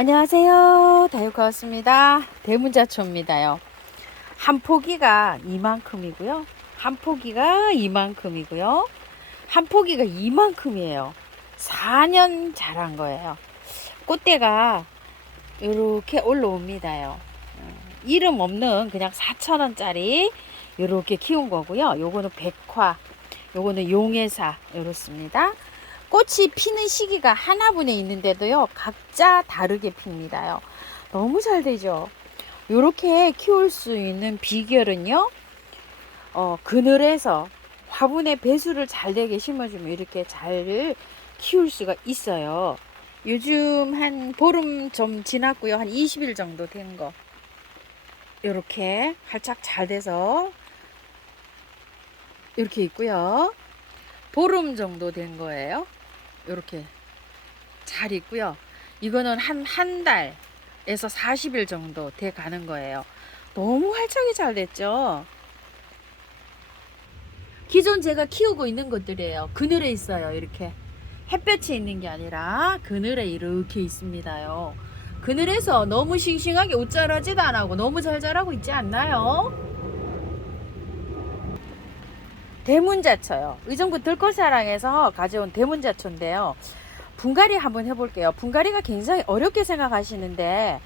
안녕하세요. 다육하우스입니다. 대문자초입니다요. 한 포기가 이만큼이고요. 한 포기가 이만큼이고요. 한 포기가 이만큼이에요. 4년 자란 거예요. 꽃대가 이렇게 올라옵니다요. 이름 없는 그냥 4,000원짜리 이렇게 키운 거고요. 요거는 백화, 요거는 용해사 이렇습니다. 꽃이 피는 시기가 하나분에 있는데도요, 각자 다르게 핍니다요. 너무 잘 되죠. 요렇게 키울 수 있는 비결은요, 그늘에서 화분에 배수를 잘 되게 심어주면 이렇게 잘 키울 수가 있어요. 요즘 한 보름 좀 지났고요. 한 20일 정도 된 거. 요렇게 활짝 잘 돼서 이렇게 있고요. 보름 정도 된 거예요. 이렇게 잘 있고요. 이거는 한 달에서 40일 정도 돼 가는 거예요. 너무 활짝이 잘 됐죠. 기존 제가 키우고 있는 것들이에요. 그늘에 있어요. 이렇게 햇볕에 있는 게 아니라 그늘에 이렇게 있습니다요. 그늘에서 너무 싱싱하게 옷자라지도 안 하고 너무 잘 자라고 있지 않나요? 대문자초요. 의정부 들꽃사랑에서 가져온 대문자초인데요. 분갈이 한번 해볼게요. 분갈이가 굉장히 어렵게 생각하시는데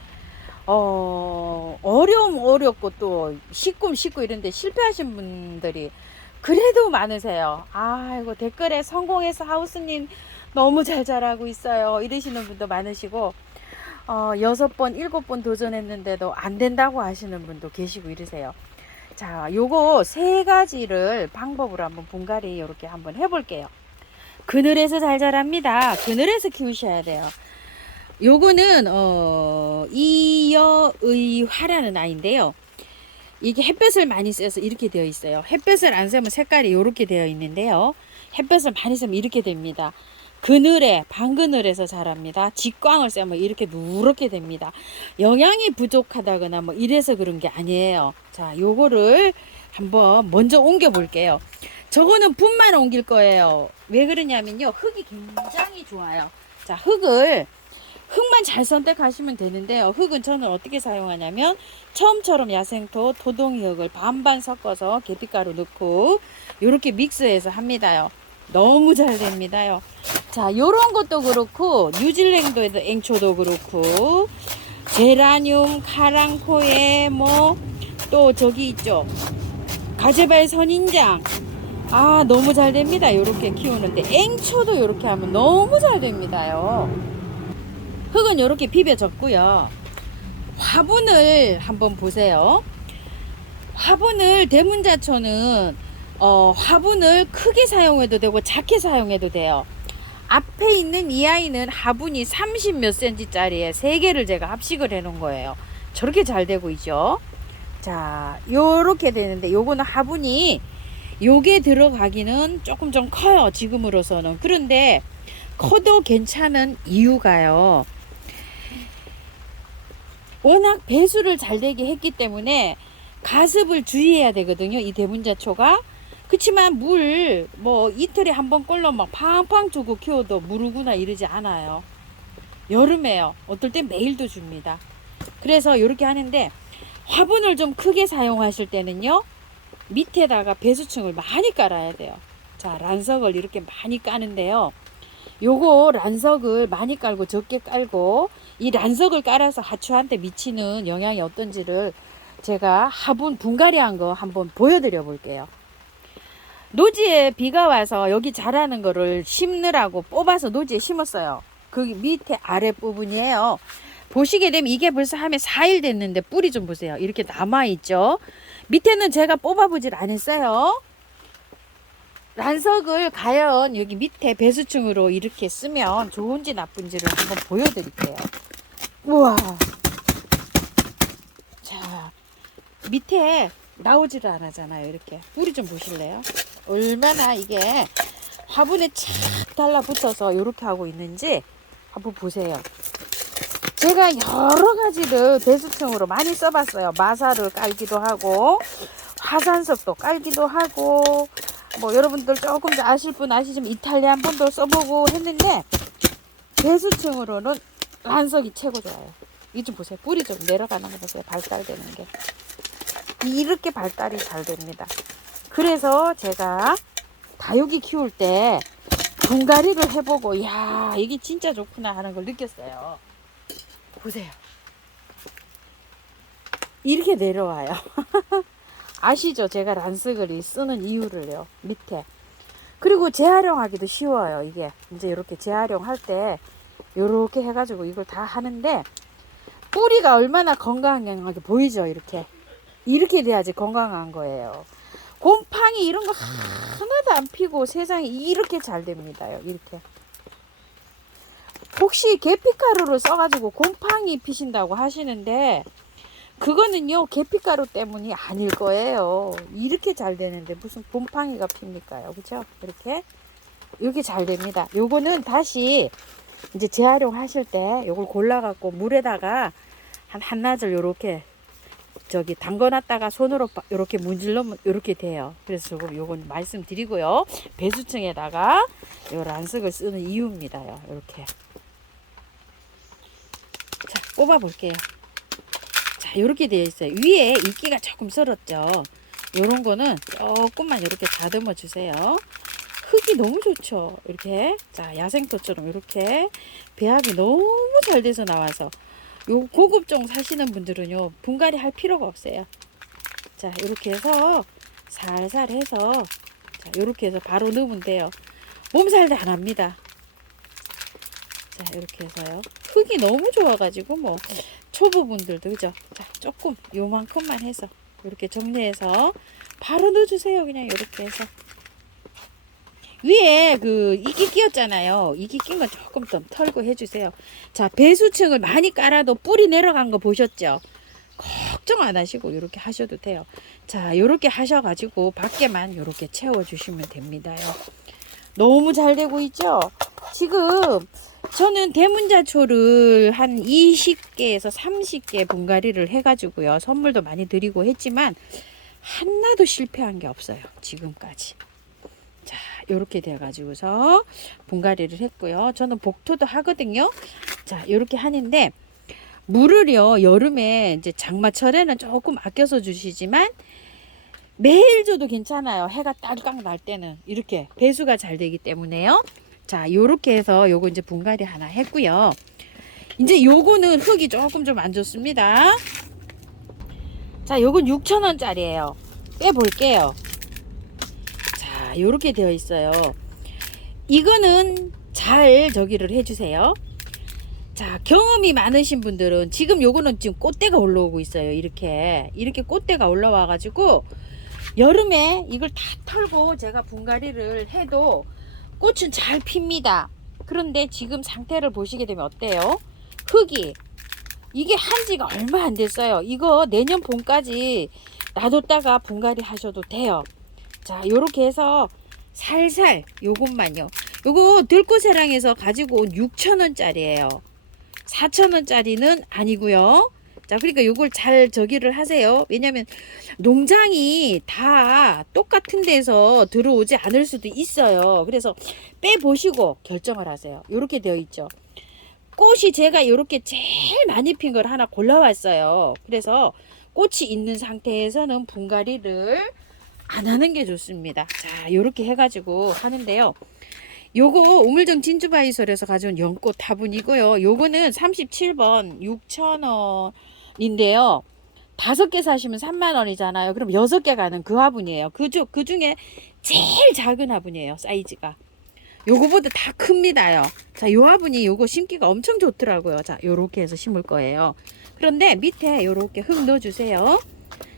어렵고 또 쉽고 이런데 실패하신 분들이 그래도 많으세요. 아이고 댓글에 성공해서 하우스님 너무 잘 자라고 있어요 이러시는 분도 많으시고 6번 7번 도전했는데도 안 된다고 하시는 분도 계시고 이러세요. 자, 요거 세 가지를 방법으로 한번 분갈이 이렇게 한번 해볼게요. 그늘에서 잘 자랍니다. 그늘에서 키우셔야 돼요. 요거는 이여의화라는 아이인데요. 이게 햇볕을 많이 쐬서 이렇게 되어 있어요. 햇볕을 안 쐬면 색깔이 이렇게 되어 있는데요. 햇볕을 많이 쐬면 이렇게 됩니다. 그늘에 방그늘에서 자랍니다. 직광을 쐬면 이렇게 누렇게 됩니다. 영양이 부족하다거나 뭐 이래서 그런 게 아니에요. 자, 요거를 한번 먼저 옮겨 볼게요. 저거는 분만 옮길 거예요. 왜 그러냐면요, 흙이 굉장히 좋아요. 자, 흙만 잘 선택하시면 되는데요. 흙은 저는 어떻게 사용하냐면 처음처럼 야생토, 토동이 흙을 반반 섞어서 계피가루 넣고 이렇게 믹스해서 합니다요. 너무 잘 됩니다요. 자, 요런 것도 그렇고 뉴질랜드에도 앵초도 그렇고 제라늄, 카랑코에 뭐 또 저기 있죠, 가재발 선인장. 아, 너무 잘 됩니다. 요렇게 키우는데 앵초도 요렇게 하면 너무 잘 됩니다요. 흙은 요렇게 비벼졌고요. 화분을 한번 보세요. 화분을 대문자초는 화분을 크게 사용해도 되고 작게 사용해도 돼요. 앞에 있는 이 아이는 화분이 30 몇 cm짜리에 3개를 제가 합식을 해 놓은 거예요. 저렇게 잘 되고 있죠. 자, 요렇게 되는데 요거는 화분이 요게 들어가기는 조금 좀 커요, 지금으로서는. 그런데 커도 괜찮은 이유가요, 워낙 배수를 잘 되게 했기 때문에 가습을 주의해야 되거든요, 이 대문자초가. 그치만 물 뭐 이틀에 한 번 꼴로 막 팡팡 주고 키워도 무르구나 이러지 않아요. 여름에요, 어떨 땐 매일도 줍니다. 그래서 이렇게 하는데 화분을 좀 크게 사용하실 때는요, 밑에다가 배수층을 많이 깔아야 돼요. 자, 란석을 이렇게 많이 까는데요, 요거 란석을 많이 깔고 적게 깔고 이 란석을 깔아서 하초한테 미치는 영향이 어떤지를 제가 화분 분갈이 한 거 한번 보여드려 볼게요. 노지에 비가 와서 여기 자라는 거를 심느라고 뽑아서 노지에 심었어요. 그 밑에 아래 부분이에요. 보시게 되면 이게 벌써 하면 4일 됐는데 뿌리 좀 보세요. 이렇게 남아있죠. 밑에는 제가 뽑아보질 않았어요. 란석을 과연 여기 밑에 배수층으로 이렇게 쓰면 좋은지 나쁜지를 한번 보여드릴게요. 우와, 자, 밑에 나오지를 않았잖아요. 이렇게 뿌리 좀 보실래요? 얼마나 이게 화분에 착 달라붙어서 이렇게 하고 있는지 한번 보세요. 제가 여러 가지를 배수층으로 많이 써봤어요. 마사를 깔기도 하고 화산석도 깔기도 하고 뭐 여러분들 조금 더 아실 분 아시지만 이탈리아 한 번도 써보고 했는데 배수층으로는 란석이 최고 좋아요. 이 좀 보세요. 뿌리 좀 내려가는 거 보세요. 발달되는 게. 이렇게 발달이 잘 됩니다. 그래서 제가 다육이 키울 때 분갈이를 해보고, 이야, 이게 진짜 좋구나 하는 걸 느꼈어요. 보세요. 이렇게 내려와요. 아시죠? 제가 란석을 쓰는 이유를요. 밑에. 그리고 재활용하기도 쉬워요. 이게 이제 이렇게 재활용할 때 이렇게 해가지고 이걸 다 하는데, 뿌리가 얼마나 건강하게 보이죠? 이렇게 돼야지 건강한 거예요. 곰팡이 이런 거 하나도 안 피고 세상에 이렇게 잘 됩니다요. 이렇게. 혹시 계피가루를 써가지고 곰팡이 피신다고 하시는데, 그거는요 계피가루 때문이 아닐 거예요. 이렇게 잘 되는데 무슨 곰팡이가 핍니까요? 그죠? 이렇게 잘 됩니다. 요거는 다시 이제 재활용하실 때 요걸 골라갖고 물에다가 한 한나절 요렇게 담궈놨다가 손으로 요렇게 문질러면 요렇게 돼요. 그래서 요건 말씀드리고요. 배수층에다가 요 란석을 쓰는 이유입니다요. 요렇게. 자, 꼽아 볼게요. 자, 요렇게 되어 있어요. 위에 이끼가 조금 썰었죠. 요런 거는 조금만 이렇게 다듬어 주세요. 흙이 너무 좋죠. 이렇게. 자, 야생토처럼 이렇게 배합이 너무 잘 돼서 나와서, 요 고급종 사시는 분들은요 분갈이 할 필요가 없어요. 자, 이렇게 해서 살살 해서, 자, 이렇게 해서 바로 넣으면 돼요. 몸살도 안 합니다. 자, 이렇게 해서요. 흙이 너무 좋아가지고 뭐 초보분들도, 그죠? 자, 조금 요만큼만 해서 이렇게 정리해서 바로 넣어주세요. 그냥 이렇게 해서. 위에 그 이끼 끼었잖아요. 이끼 낀 거 조금 더 털고 해주세요. 자, 배수층을 많이 깔아도 뿌리 내려간 거 보셨죠? 걱정 안 하시고 이렇게 하셔도 돼요. 자, 이렇게 하셔가지고 밖에만 이렇게 채워주시면 됩니다요. 너무 잘 되고 있죠? 지금 저는 대문자초를 한 20개에서 30개 분갈이를 해가지고요. 선물도 많이 드리고 했지만 하나도 실패한 게 없어요. 지금까지. 자, 요렇게 돼가지고서 분갈이를 했고요. 저는 복토도 하거든요. 자, 요렇게 하는데, 물을요, 여름에 이제 장마철에는 조금 아껴서 주시지만, 매일 줘도 괜찮아요. 해가 딸깍 날 때는. 이렇게 배수가 잘 되기 때문에요. 자, 요렇게 해서 요거 이제 분갈이 하나 했고요. 이제 요거는 흙이 조금 좀 안 좋습니다. 자, 요건 6,000원짜리예요. 빼볼게요. 자, 요렇게 되어 있어요. 이거는 잘 저기를 해주세요. 자, 경험이 많으신 분들은 지금 요거는 지금 꽃대가 올라오고 있어요. 이렇게 꽃대가 올라와 가지고 여름에 이걸 다 털고 제가 분갈이를 해도 꽃은 잘 핍니다. 그런데 지금 상태를 보시게 되면 어때요? 흙이 이게 한지가 얼마 안 됐어요. 이거 내년 봄까지 놔뒀다가 분갈이 하셔도 돼요. 자, 요렇게 해서 살살 요것만요. 요거 들꽃새랑에서 가지고 온 6,000원짜리예요. 4,000원짜리는 아니고요. 자, 그러니까 요걸 잘 저기를 하세요. 왜냐면 농장이 다 똑같은 데서 들어오지 않을 수도 있어요. 그래서 빼보시고 결정을 하세요. 요렇게 되어 있죠. 꽃이 제가 요렇게 제일 많이 핀 걸 하나 골라왔어요. 그래서 꽃이 있는 상태에서는 분갈이를 안 하는 게 좋습니다. 자, 요렇게 해가지고 하는데요. 요거 우물정 진주바이솔에서 가져온 연꽃 화분이고요. 요거는 37번 6,000원인데요. 5개 사시면 30,000원이잖아요. 그럼 6개 가는 그 화분이에요. 그 중에 제일 작은 화분이에요. 사이즈가. 요거보다 다 큽니다요. 자, 요 화분이 요거 심기가 엄청 좋더라고요. 자, 요렇게 해서 심을 거예요. 그런데 밑에 요렇게 흙 넣어주세요.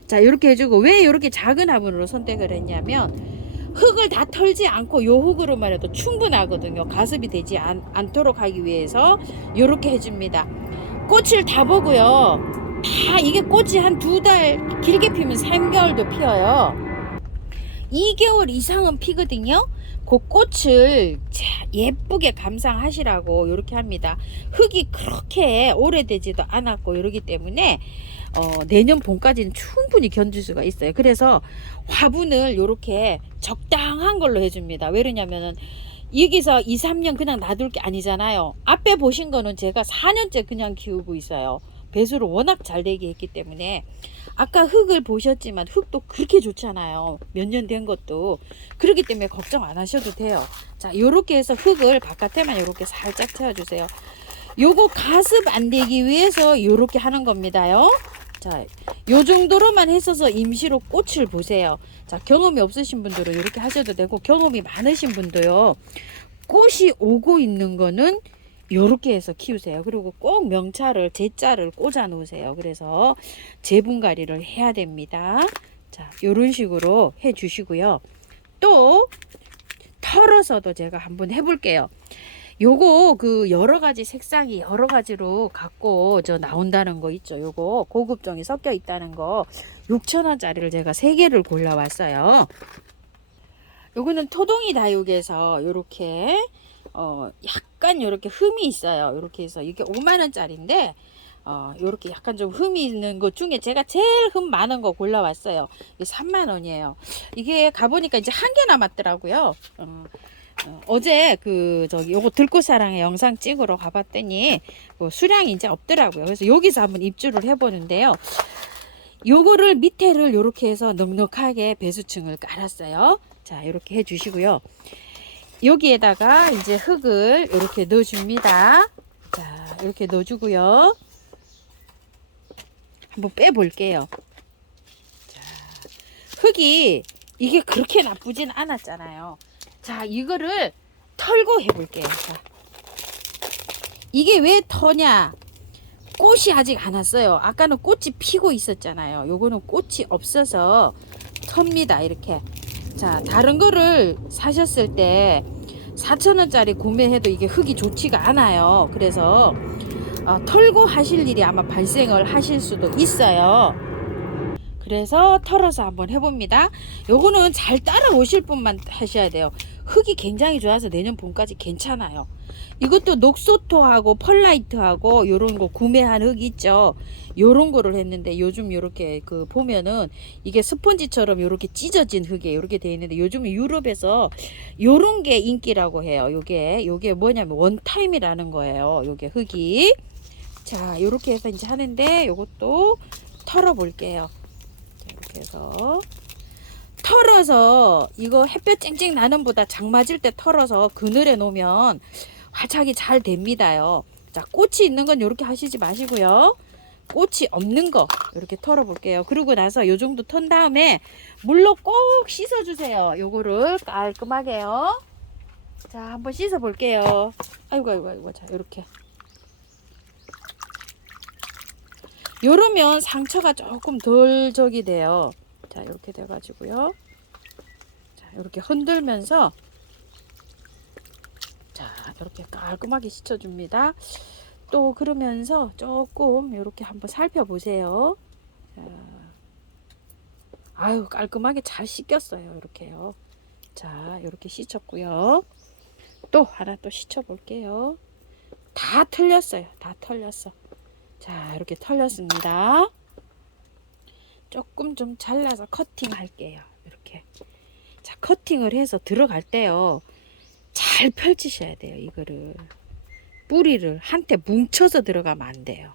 자, 요렇게 해주고, 왜 요렇게 작은 화분으로 선택을 했냐면, 흙을 다 털지 않고 요 흙으로만 해도 충분하거든요. 가습이 되지 않도록 하기 위해서 요렇게 해줍니다. 꽃을 다 보고요. 다 이게 꽃이 한 2달, 길게 피면 3개월도 피어요. 2개월 이상은 피거든요. 그 꽃을 예쁘게 감상하시라고 이렇게 합니다. 흙이 그렇게 오래되지도 않았고 이러기 때문에 내년 봄까지는 충분히 견딜 수가 있어요. 그래서 화분을 이렇게 적당한 걸로 해줍니다. 왜 그러냐면은 여기서 2, 3년 그냥 놔둘 게 아니잖아요. 앞에 보신 거는 제가 4년째 그냥 키우고 있어요. 배수를 워낙 잘 되게 했기 때문에. 아까 흙을 보셨지만 흙도 그렇게 좋잖아요. 몇 년 된 것도. 그렇기 때문에 걱정 안 하셔도 돼요. 자, 요렇게 해서 흙을 바깥에만 요렇게 살짝 채워주세요. 요거 가습 안 되기 위해서 요렇게 하는 겁니다요. 자, 요 정도로만 했어서 임시로 꽃을 보세요. 자, 경험이 없으신 분들은 이렇게 하셔도 되고, 경험이 많으신 분도요, 꽃이 오고 있는 거는 요렇게 해서 키우세요. 그리고 꼭 명찰을, 제자를 꽂아 놓으세요. 그래서 재분갈이를 해야 됩니다. 자, 요런 식으로 해 주시고요. 또 털어서도 제가 한번 해볼게요. 요거 그 여러 가지 색상이 여러 가지로 갖고 저 나온다는 거 있죠. 요거 고급종이 섞여 있다는 거 6,000원짜리를 제가 3개를 골라왔어요. 요거는 토동이 다육에서 요렇게 약간 요렇게 흠이 있어요. 요렇게 해서 이게 5만원짜리인데 요렇게 약간 좀 흠이 있는 것 중에 제가 제일 흠 많은 거 골라왔어요. 이게 3만원이에요. 이게 가보니까 이제 한 개 남았더라고요. 어제 그 저기 요거 들꽃사랑의 영상 찍으러 가봤더니 뭐 수량이 이제 없더라고요. 그래서 여기서 한번 입주를 해보는데요. 요거를 밑에를 요렇게 해서 넉넉하게 배수층을 깔았어요. 자, 이렇게 해주시고요. 여기에다가 이제 흙을 이렇게 넣어줍니다. 자, 이렇게 넣어주고요. 한번 빼볼게요. 자, 흙이 이게 그렇게 나쁘진 않았잖아요. 자, 이거를 털고 해볼게요. 자, 이게 왜 터냐? 꽃이 아직 안 왔어요. 아까는 꽃이 피고 있었잖아요. 요거는 꽃이 없어서 텁니다. 이렇게. 자, 다른 거를 사셨을 때 4,000원짜리 구매해도 이게 흙이 좋지가 않아요. 그래서 털고 하실 일이 아마 발생을 하실 수도 있어요. 그래서 털어서 한번 해봅니다. 요거는 잘 따라오실 분만 하셔야 돼요. 흙이 굉장히 좋아서 내년 봄까지 괜찮아요. 이것도 녹소토하고 펄라이트하고 요런 거 구매한 흙 있죠. 요런 거를 했는데 요즘 요렇게 그 보면은 이게 스펀지처럼 요렇게 찢어진 흙이에요. 요렇게 되어 있는데 요즘 유럽에서 요런 게 인기라고 해요. 요게 뭐냐면 원타임이라는 거예요. 요게 흙이. 자, 요렇게 해서 이제 하는데 요것도 털어 볼게요. 이렇게 해서 털어서 이거 햇볕 쨍쨍 나는 보다 장 맞을 때 털어서 그늘에 놓으면 화착이 잘 됩니다요. 자, 꽃이 있는 건 이렇게 하시지 마시고요. 꽃이 없는 거 이렇게 털어 볼게요. 그러고 나서 요 정도 턴 다음에 물로 꼭 씻어 주세요. 요거를 깔끔하게요. 자, 한번 씻어 볼게요. 아이고. 자, 요렇게. 요러면 상처가 조금 덜 적이 돼요. 자, 이렇게 돼 가지고요. 자, 이렇게 흔들면서 자, 이렇게 깔끔하게 씻어 줍니다. 또 그러면서 조금 이렇게 한번 살펴보세요. 자, 아유, 깔끔하게 잘 씻겼어요. 이렇게요. 자, 이렇게 씻었고요. 또 하나 또 씻어 볼게요. 다 틀렸어요. 다 털렸어. 자, 이렇게 털렸습니다. 조금 좀 잘라서 커팅 할게요. 이렇게. 자, 커팅을 해서 들어갈 때요. 잘 펼치셔야 돼요. 이거를. 뿌리를 한테 뭉쳐서 들어가면 안 돼요.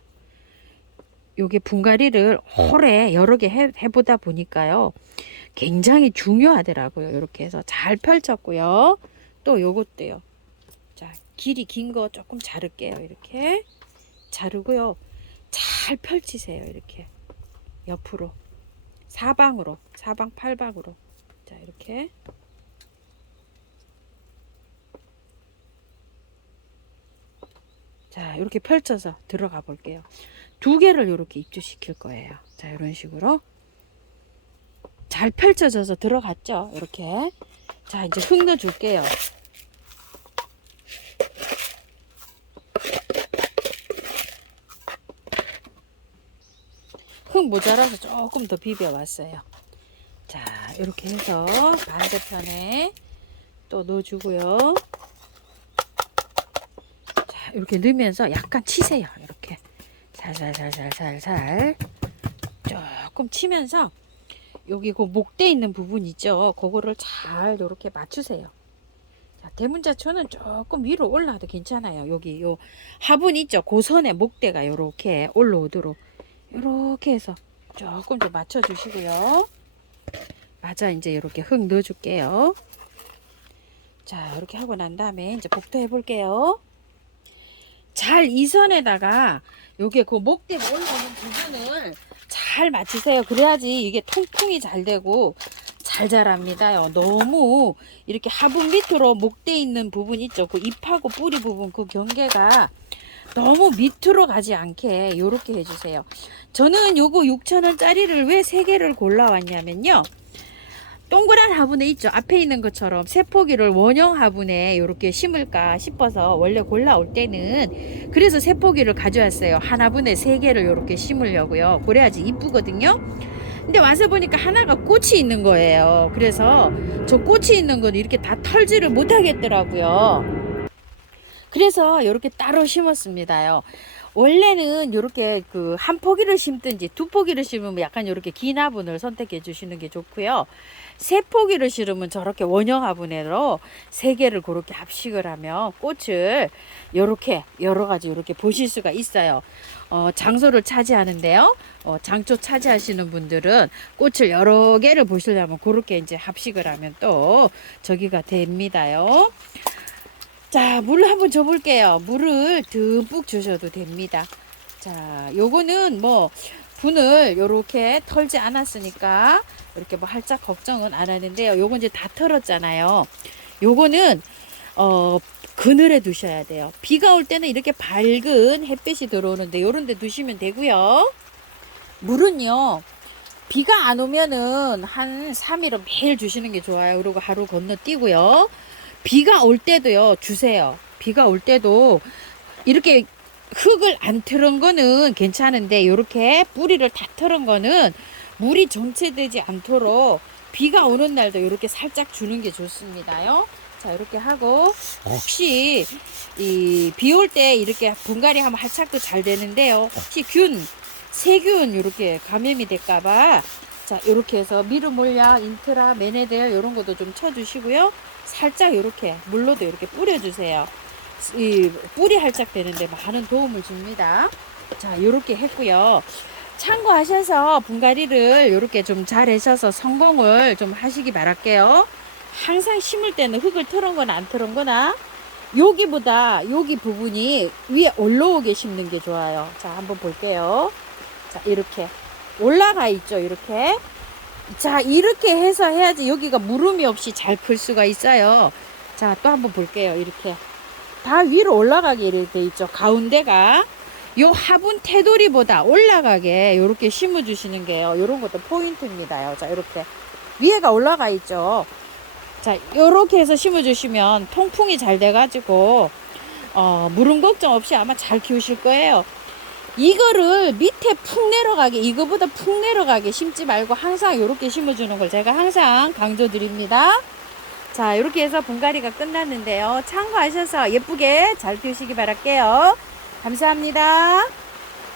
요게 분갈이를 오래 여러 개 해보다 보니까요. 굉장히 중요하더라고요. 이렇게 해서 잘 펼쳤고요. 또 요것도요. 자, 길이 긴 거 조금 자를게요. 이렇게. 자르고요. 잘 펼치세요. 이렇게. 옆으로. 사방으로. 사방 팔방으로. 자, 이렇게. 자, 이렇게 펼쳐서 들어가 볼게요. 2개를 이렇게 입주시킬 거예요. 자, 이런 식으로. 잘 펼쳐져서 들어갔죠? 이렇게. 자, 이제 흙 넣어 줄게요. 흙 모자라서 조금 더 비벼 왔어요. 자, 이렇게 해서 반대편에 또 넣어 주고요. 자, 이렇게 넣으면서 약간 치세요. 이렇게 살살살살살살 조금 치면서 여기 그 목대 있는 부분 있죠. 그거를 잘 이렇게 맞추세요. 자, 대문자초는 조금 위로 올라와도 괜찮아요. 여기 요 화분 있죠? 고선에 목대가 요렇게 올라오도록 요렇게 해서 조금 더 맞춰 주시고요. 맞아, 이제 이렇게 흙 넣어 줄게요. 자, 이렇게 하고 난 다음에 이제 복도해 볼게요. 잘 이 선에다가 요게 그 목대가 올라오는 부분을 잘 맞추세요. 그래야지 이게 통풍이 잘 되고 잘 자랍니다요. 너무 이렇게 화분 밑으로 목대 있는 부분 있죠. 그 잎하고 뿌리 부분 그 경계가 너무 밑으로 가지 않게 요렇게 해주세요. 저는 요거 6,000원짜리를 왜 3개를 골라왔냐면요. 동그란 화분에 있죠. 앞에 있는 것처럼 세포기를 원형 화분에 이렇게 심을까 싶어서 원래 골라올 때는 그래서 세포기를 가져왔어요. 한 화분에 3개를 이렇게 심으려고요. 그래야지 이쁘거든요. 근데 와서 보니까 하나가 꽃이 있는 거예요. 그래서 저 꽃이 있는 건 이렇게 다 털지를 못하겠더라고요. 그래서 이렇게 따로 심었습니다요. 원래는 이렇게 그 한 포기를 심든지 두 포기를 심으면 약간 이렇게 긴 화분을 선택해 주시는 게 좋고요. 세 포기를 심으면 저렇게 원형 화분으로 3개를 그렇게 합식을 하면 꽃을 이렇게 여러 가지 이렇게 보실 수가 있어요. 장소를 차지하는데요. 장초 차지하시는 분들은 꽃을 여러 개를 보시려면 그렇게 이제 합식을 하면 또 저기가 됩니다요. 자, 물을 한번 줘볼게요. 물을 듬뿍 주셔도 됩니다. 자, 요거는 뭐 분을 요렇게 털지 않았으니까 이렇게 뭐 할짝 걱정은 안 하는데요. 요건 이제 다 털었잖아요. 요거는 그늘에 두셔야 돼요. 비가 올 때는 이렇게 밝은 햇빛이 들어오는데 요런 데 두시면 되고요. 물은요. 비가 안 오면은 한 3일은 매일 주시는 게 좋아요. 그리고 하루 건너뛰고요. 비가 올 때도요, 주세요. 비가 올 때도 이렇게 흙을 안 틀은 거는 괜찮은데 이렇게 뿌리를 다 틀은 거는 물이 정체되지 않도록 비가 오는 날도 이렇게 살짝 주는 게 좋습니다요. 자, 이렇게 하고 혹시 이 비 올 때 이렇게 분갈이 하면 할착도 잘 되는데요. 혹시 세균 이렇게 감염이 될까봐 자, 이렇게 해서 미르몰약, 인트라, 메네델 이런 것도 좀 쳐주시고요. 살짝 이렇게 물로도 이렇게 뿌려주세요. 이 뿌리 할짝 되는데 많은 도움을 줍니다. 자, 이렇게 했고요. 참고하셔서 분갈이를 이렇게 좀 잘 하셔서 성공을 좀 하시기 바랄게요. 항상 심을 때는 흙을 틀은 거나 안 틀은 거나 여기보다 여기 부분이 위에 올라오게 심는 게 좋아요. 자, 한번 볼게요. 자, 이렇게 올라가 있죠. 이렇게. 자, 이렇게 해서 해야지 여기가 물음이 없이 잘 클 수가 있어요. 자, 또 한번 볼게요. 이렇게 다 위로 올라가게 이렇게 돼 있죠. 가운데가 요 화분 테두리보다 올라가게 이렇게 심어 주시는 게요. 요런 것도 포인트입니다요. 자, 이렇게 위에가 올라가 있죠. 자, 요렇게 해서 심어 주시면 통풍이 잘 돼 가지고 물음 걱정 없이 아마 잘 키우실 거예요. 이거를 밑에 푹 내려가게, 이거보다 푹 내려가게 심지 말고 항상 이렇게 심어주는 걸 제가 항상 강조드립니다. 자, 이렇게 해서 분갈이가 끝났는데요. 참고하셔서 예쁘게 잘 키우시기 바랄게요. 감사합니다.